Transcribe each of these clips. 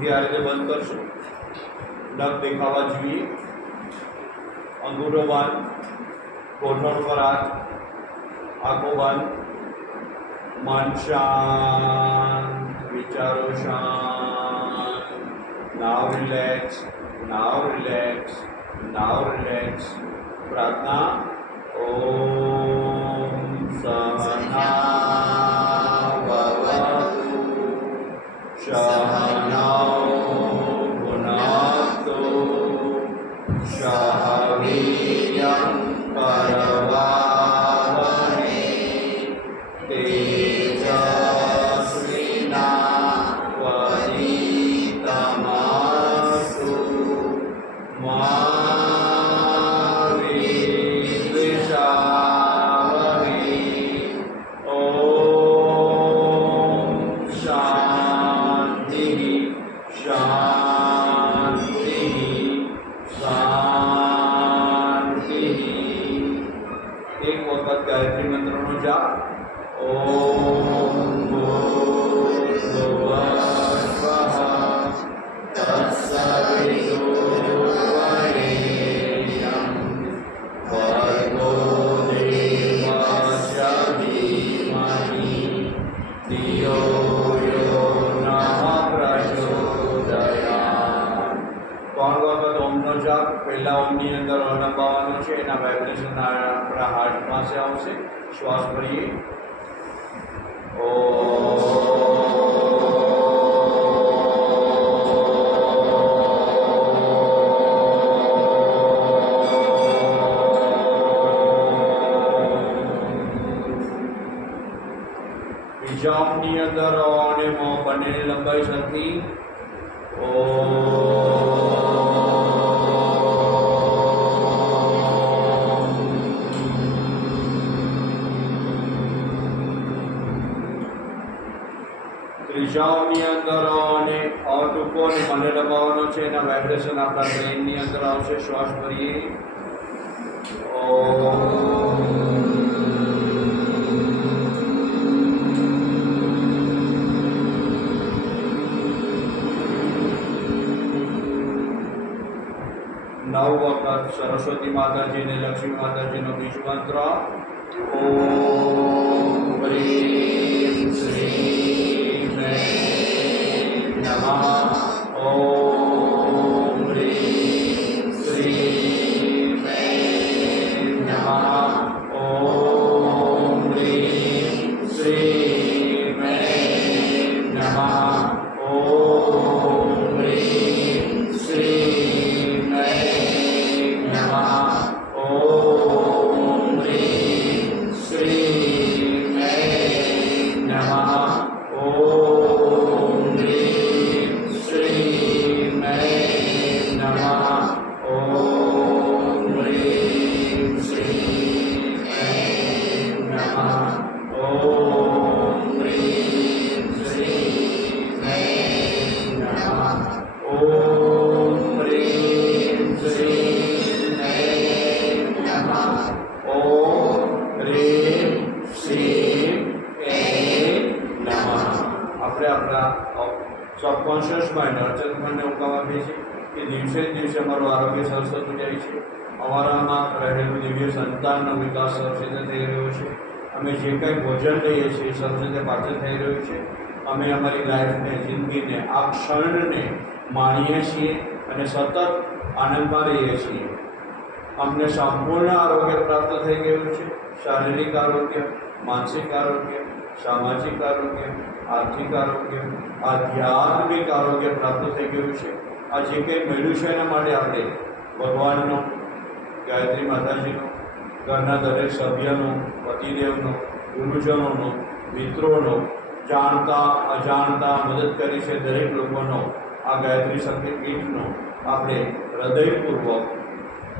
મુઠ્ઠી આ રીતે બંધ કરશો. ડગ દેખાવા જોઈએ. અંગૂઠો બાંધ ગોઠણ પર હાથ, આંખો બાંધ. મન શાંત, વિચારો શાંત. Now relax now relax now relax પ્રાર્થના, ઓમ. तेजस्विना वनितमासु मा ॐ शान्तिः शान्ति ઓમની અંદર અનંબાવાનો છે એના વાઇબ્રેશન આપણા હાર્ટ પાસે આવશે? શ્વાસ ભરીએ. બીજા ઓમની અંદર અને મ બંનેની લંબાઈ સરખી. ત્રીજાઓની અંદર અને અ ટૂંકો અને મને દબાવવાનો છે. એના વાઇબ્રેશન આપણા બ્રેનની અંદર આવશે. શ્વાસ ભરીએ. નવ વખત સરસ્વતી માતાજીને લક્ષ્મી માતાજીનો બીજ મંત્ર. ઓમ આપણે સબકોન્શિયસ માઇન્ડ અચેત ઉકાવા આપીએ છીએ કે દિવસે દિવસે અમારું આરોગ્ય સરસ થતું જાય છે. અમારામાં રહેલું દિવ્ય સંતાનનો વિકાસ સરસ રીતે થઈ રહ્યો છે. અમે જે કંઈ ભોજન લઈએ છીએ સરસ રીતે પાચન થઈ રહ્યું છે. અમે અમારી લાઈફને, જિંદગીને, આ ક્ષણને માણીએ છીએ અને સતત આનંદમાં રહીએ છીએ. અમને સંપૂર્ણ આરોગ્ય પ્રાપ્ત થઈ ગયું છે. શારીરિક આરોગ્ય, માનસિક આરોગ્ય સામાજિક આરોગ્ય, આર્થિક આરોગ્ય, આધ્યાત્મિક આરોગ્ય પ્રાપ્ત થઈ ગયું છે. આ જે કંઈ મળ્યું છે એના માટે આપણે ભગવાનનો, ગાયત્રી માતાજીનો, ઘરના દરેક સભ્યનો, પતિદેવનો, ગુરુજનોનો, મિત્રોનો જાણતા, અજાણતા, મદદ કરી છે દરેક લોકોનો આ ગાયત્રી શક્તિ પીઠનો આપણે હૃદયપૂર્વક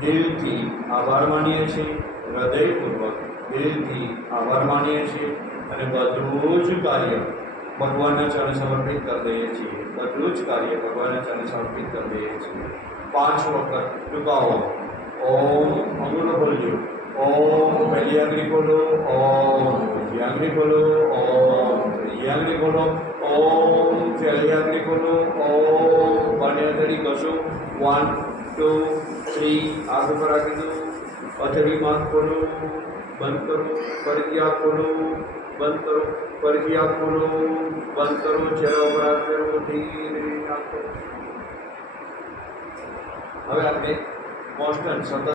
દિલથી આભાર માનીએ છીએ. હૃદયપૂર્વક દિલથી આભાર માનીએ છીએ. અને બધું જ કાર્ય ભગવાનના ચરણે સમર્પિત કરી દઈએ છીએ. બધું જ કાર્ય ભગવાનના ચરણે સમર્પિત કરી દઈએ છીએ. પાંચ વખત ટૂંકાવો. ઓમ અંગૂઠો બોલજો ઓમ પહેલી આંગળી બોલો ઓમ બીજી આંગળી બોલો ઓમ ત્રીજી આંગળી બોલો ઓમ પહેલી આંગળી બોલો ઓમ કરશો. વન ટુ થ્રી આગ ઉપર રાખી દો. પથરી માથ ખોલો. બંધ કરો. ફરીથી આગ ખોલો. બંધ કરો. ફરીથી આ ખોલો બંધ કરો ચહેરા ઉપર હાથ ફેરવો ધીરે આગ હવે આપણે કોન્સ્ટન્ટ સતત